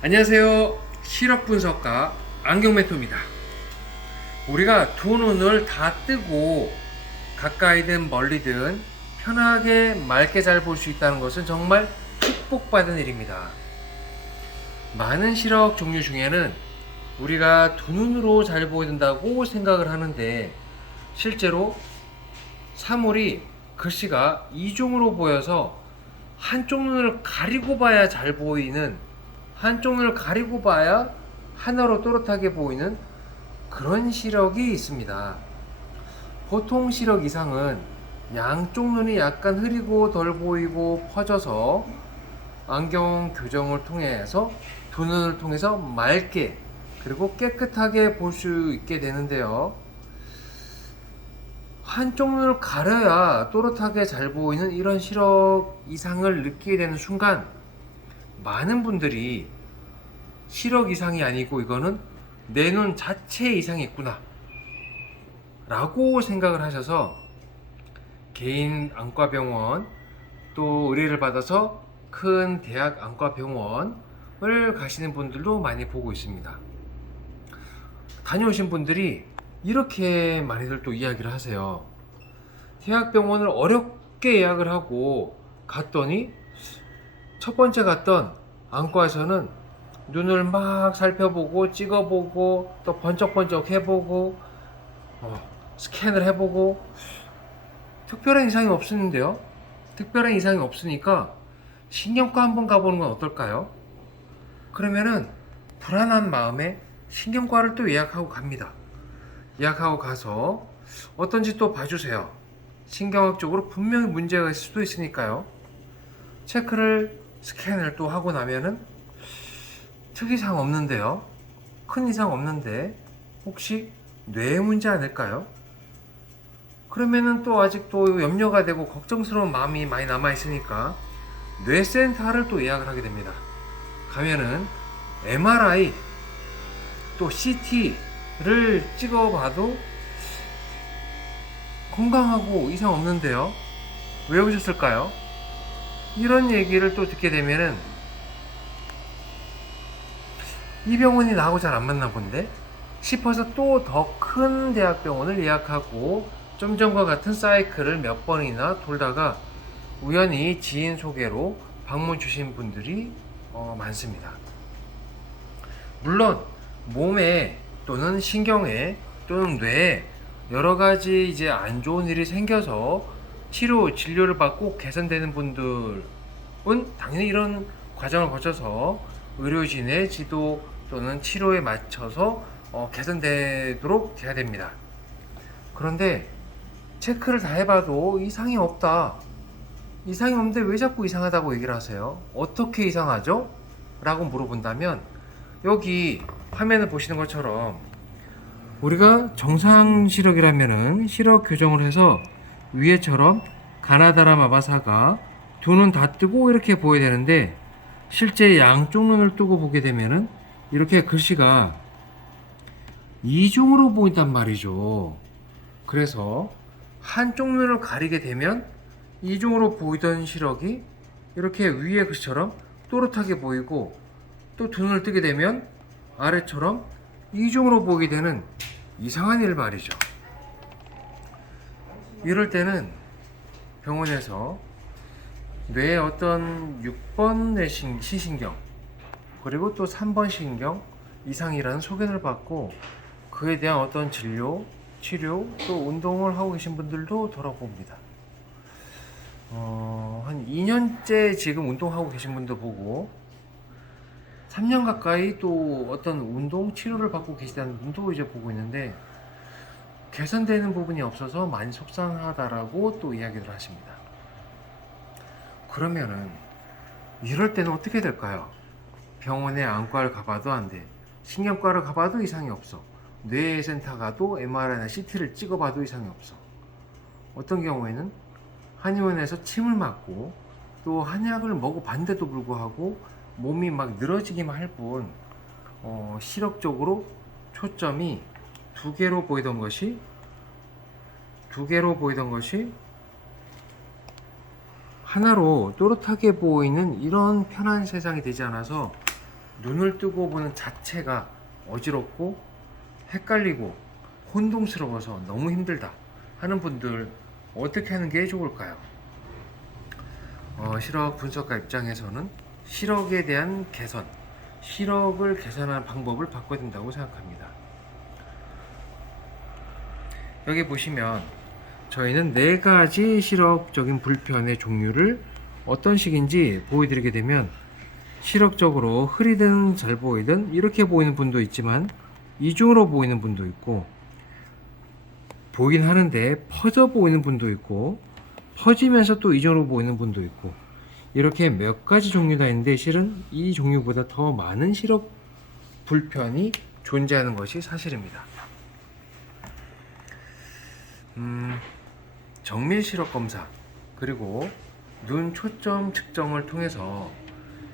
안녕하세요. 시력 분석가 안경 멘토입니다. 우리가 두 눈을 다 뜨고 가까이든 멀리든 편하게 맑게 잘 볼 수 있다는 것은 정말 축복받은 일입니다. 많은 시력 종류 중에는 우리가 두 눈으로 잘 보인다고 생각을 하는데 실제로 사물이 글씨가 이중으로 보여서 한쪽 눈을 가리고 봐야 잘 보이는 한쪽 눈을 가리고 봐야 하나로 또렷하게 보이는 그런 시력이 있습니다. 보통 시력 이상은 양쪽 눈이 약간 흐리고 덜 보이고 퍼져서 안경 교정을 통해서 두 눈을 통해서 맑게 그리고 깨끗하게 볼 수 있게 되는데요. 한쪽 눈을 가려야 또렷하게 잘 보이는 이런 시력 이상을 느끼게 되는 순간 많은 분들이 시력 이상이 아니고 이거는 내 눈 자체 이상이 있구나 라고 생각을 하셔서 개인 안과병원 또 의뢰를 받아서 큰 대학 안과병원을 가시는 분들도 많이 보고 있습니다. 다녀오신 분들이 이렇게 많이들 또 이야기를 하세요. 대학병원을 어렵게 예약을 하고 갔더니 첫 번째 갔던 안과에서는 눈을 막 살펴보고 찍어보고 또 번쩍번쩍 해보고 어, 스캔을 해보고 특별한 이상이 없었는데요. 특별한 이상이 없으니까 신경과 한번 가보는 건 어떨까요? 그러면은 불안한 마음에 신경과를 또 예약하고 갑니다. 예약하고 가서 어떤지 또 봐주세요. 신경학적으로 분명히 문제가 있을 수도 있으니까요. 체크를 스캔을 또 하고 나면은 특이사항 없는데요. 큰 이상 없는데 혹시 뇌 문제 아닐까요? 그러면은 또 아직도 염려가 되고 걱정스러운 마음이 많이 남아 있으니까 뇌센터를 또 예약을 하게 됩니다. 가면은 MRI 또 CT를 찍어봐도 건강하고 이상 없는데요. 왜 오셨을까요? 이런 얘기를 또 듣게 되면은 이 병원이 나하고 잘 안 맞나 본데 싶어서 또 더 큰 대학병원을 예약하고 좀 전과 같은 사이클을 몇 번이나 돌다가 우연히 지인 소개로 방문 주신 분들이 어, 많습니다. 물론 몸에 또는 신경에 또는 뇌에 여러 가지 이제 안 좋은 일이 생겨서 치료 진료를 받고 개선되는 분들은 당연히 이런 과정을 거쳐서 의료진의 지도 또는 치료에 맞춰서 어, 개선되도록 돼야 됩니다. 그런데 체크를 다 해봐도 이상이 없다. 이상이 없는데 왜 자꾸 이상하다고 얘기를 하세요? 어떻게 이상하죠? 라고 물어본다면 여기 화면을 보시는 것처럼 우리가 정상 시력이라면은 시력 교정을 해서 위에처럼 가나다라 마바사가 두 눈 다 뜨고 이렇게 보여야 되는데 실제 양쪽 눈을 뜨고 보게 되면은 이렇게 글씨가 이중으로 보인단 말이죠. 그래서 한쪽 눈을 가리게 되면 이중으로 보이던 시력이 이렇게 위에 글씨처럼 또렷하게 보이고 또 두 눈을 뜨게 되면 아래처럼 이중으로 보이게 되는 이상한 일 말이죠. 이럴 때는 병원에서 뇌의 어떤 6번 뇌신 시신경 그리고 또 3번 신경 이상이라는 소견을 받고 그에 대한 어떤 진료, 치료 또 운동을 하고 계신 분들도 돌아봅니다. 어, 한 2년째 지금 운동하고 계신 분도 보고 3년 가까이 또 어떤 운동 치료를 받고 계시다는 분도 이제 보고 있는데 개선되는 부분이 없어서 많이 속상하다라고 또 이야기를 하십니다. 그러면은 이럴 때는 어떻게 될까요? 병원에 안과를 가봐도 안 돼. 신경과를 가봐도 이상이 없어. 뇌센터 가도 MRI나 CT를 찍어봐도 이상이 없어. 어떤 경우에는 한의원에서 침을 맞고 또 한약을 먹어봤는데도 불구하고 몸이 막 늘어지기만 할 뿐, 어, 시력적으로 초점이 두 개로 보이던 것이 두 개로 보이던 것이 하나로 또렷하게 보이는 이런 편한 세상이 되지 않아서 눈을 뜨고 보는 자체가 어지럽고 헷갈리고 혼동스러워서 너무 힘들다 하는 분들 어떻게 하는 게 좋을까요? 어, 시력 분석가 입장에서는 시력에 대한 개선, 시력을 개선하는 방법을 바꿔야 된다고 생각합니다. 여기 보시면 저희는 네 가지 시력적인 불편의 종류를 어떤 식인지 보여드리게 되면 시력적으로 흐리든 잘 보이든 이렇게 보이는 분도 있지만 이중으로 보이는 분도 있고 보긴 하는데 퍼져 보이는 분도 있고 퍼지면서 또 이중으로 보이는 분도 있고 이렇게 몇 가지 종류가 있는데 실은 이 종류보다 더 많은 시력 불편이 존재하는 것이 사실입니다. 음, 정밀 시력 검사 그리고 눈 초점 측정을 통해서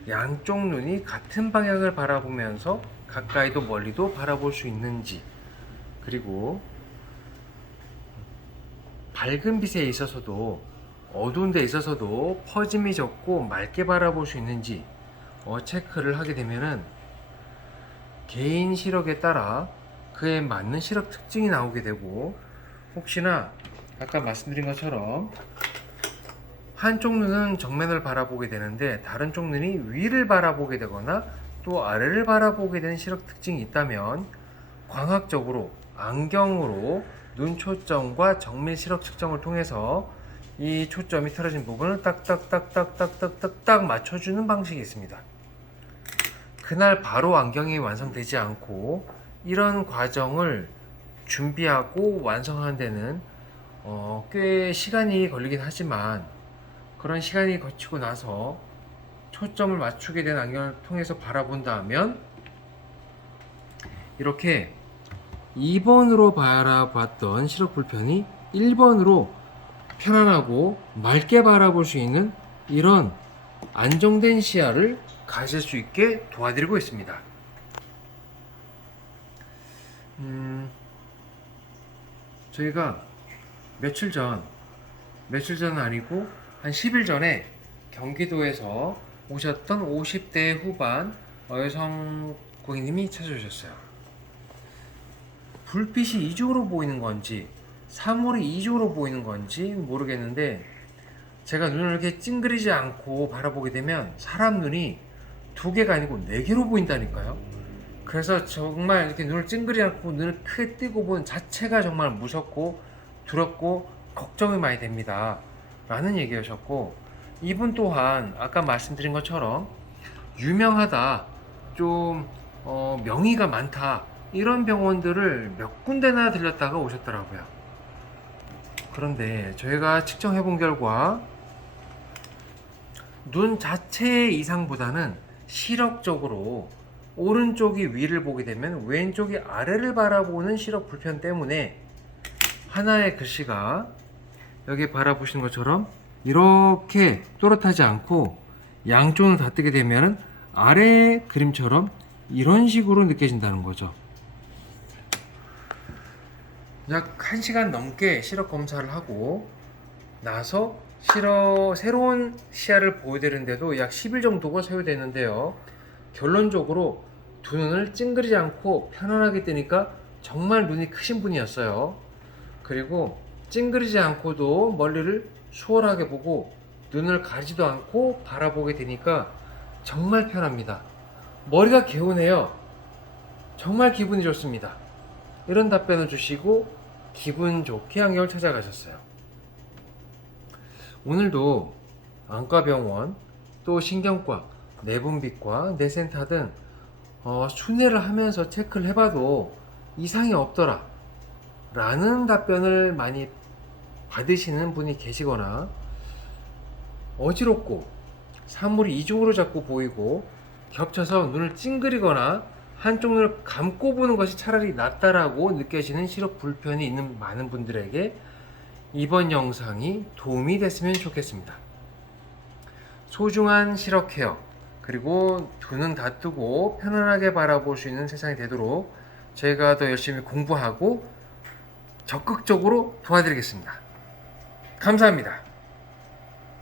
양쪽 눈이 같은 방향을 바라보면서 가까이도 멀리도 바라볼 수 있는지 그리고 밝은 빛에 있어서도 어두운 데 있어서도 퍼짐이 적고 맑게 바라볼 수 있는지 어, 체크를 하게 되면은 개인 시력에 따라 그에 맞는 시력 특징이 나오게 되고 혹시나 아까 말씀드린 것처럼 한쪽 눈은 정면을 바라보게 되는데 다른 쪽 눈이 위를 바라보게 되거나 또 아래를 바라보게 되는 시력 특징이 있다면 광학적으로 안경으로 눈 초점과 정밀 시력 측정을 통해서 이 초점이 틀어진 부분을 딱딱딱딱딱딱딱 맞춰주는 방식이 있습니다. 그날 바로 안경이 완성되지 않고 이런 과정을 준비하고 완성하는 데는 어, 꽤 시간이 걸리긴 하지만 그런 시간이 거치고 나서 초점을 맞추게 된 안경을 통해서 바라본다면 이렇게 2번으로 바라봤던 시력 불편이 1번으로 편안하고 맑게 바라볼 수 있는 이런 안정된 시야를 가질 수 있게 도와드리고 있습니다. 음, 저희가 며칠 전, 며칠 전은 아니고 한 10일 전에 경기도에서 오셨던 50대 후반 여성 고객님이 찾아오셨어요. 불빛이 이쪽으로 보이는 건지 사물이 이쪽으로 보이는 건지 모르겠는데 제가 눈을 이렇게 찡그리지 않고 바라보게 되면 사람 눈이 두 개가 아니고 네 개로 보인다니까요. 그래서 정말 이렇게 눈을 찡그리지 않고 눈을 크게 뜨고 보는 자체가 정말 무섭고 두렵고 걱정이 많이 됩니다. 라는 얘기하셨고 이분 또한 아까 말씀드린 것처럼 유명하다 좀 어, 명의가 많다 이런 병원들을 몇 군데나 들렸다가 오셨더라고요. 그런데 저희가 측정해 본 결과 눈 자체의 이상보다는 시력적으로 오른쪽이 위를 보게 되면 왼쪽이 아래를 바라보는 시력 불편 때문에 하나의 글씨가 여기 바라보시는 것처럼 이렇게 또렷하지 않고 양쪽은 다 뜨게 되면 아래의 그림처럼 이런 식으로 느껴진다는 거죠. 약 1시간 넘게 시력 검사를 하고 나서 시력 새로운 시야를 보여드리는데도 약 10일 정도가 소요되는데요. 결론적으로 두 눈을 찡그리지 않고 편안하게 뜨니까 정말 눈이 크신 분이었어요. 그리고 찡그리지 않고도 멀리를 수월하게 보고 눈을 가리지도 않고 바라보게 되니까 정말 편합니다. 머리가 개운해요. 정말 기분이 좋습니다. 이런 답변을 주시고 기분 좋게 안경을 찾아가셨어요. 오늘도 안과병원 또 신경과 내분비과 내센터 등 어, 순회를 하면서 체크를 해봐도 이상이 없더라 라는 답변을 많이 받으시는 분이 계시거나 어지럽고 사물이 이쪽으로 자꾸 보이고 겹쳐서 눈을 찡그리거나 한쪽 눈을 감고 보는 것이 차라리 낫다라고 느껴지는 시력 불편이 있는 많은 분들에게 이번 영상이 도움이 됐으면 좋겠습니다. 소중한 시력 케어 그리고 두 눈 다 뜨고 편안하게 바라볼 수 있는 세상이 되도록 저희가 더 열심히 공부하고 적극적으로 도와드리겠습니다. 감사합니다.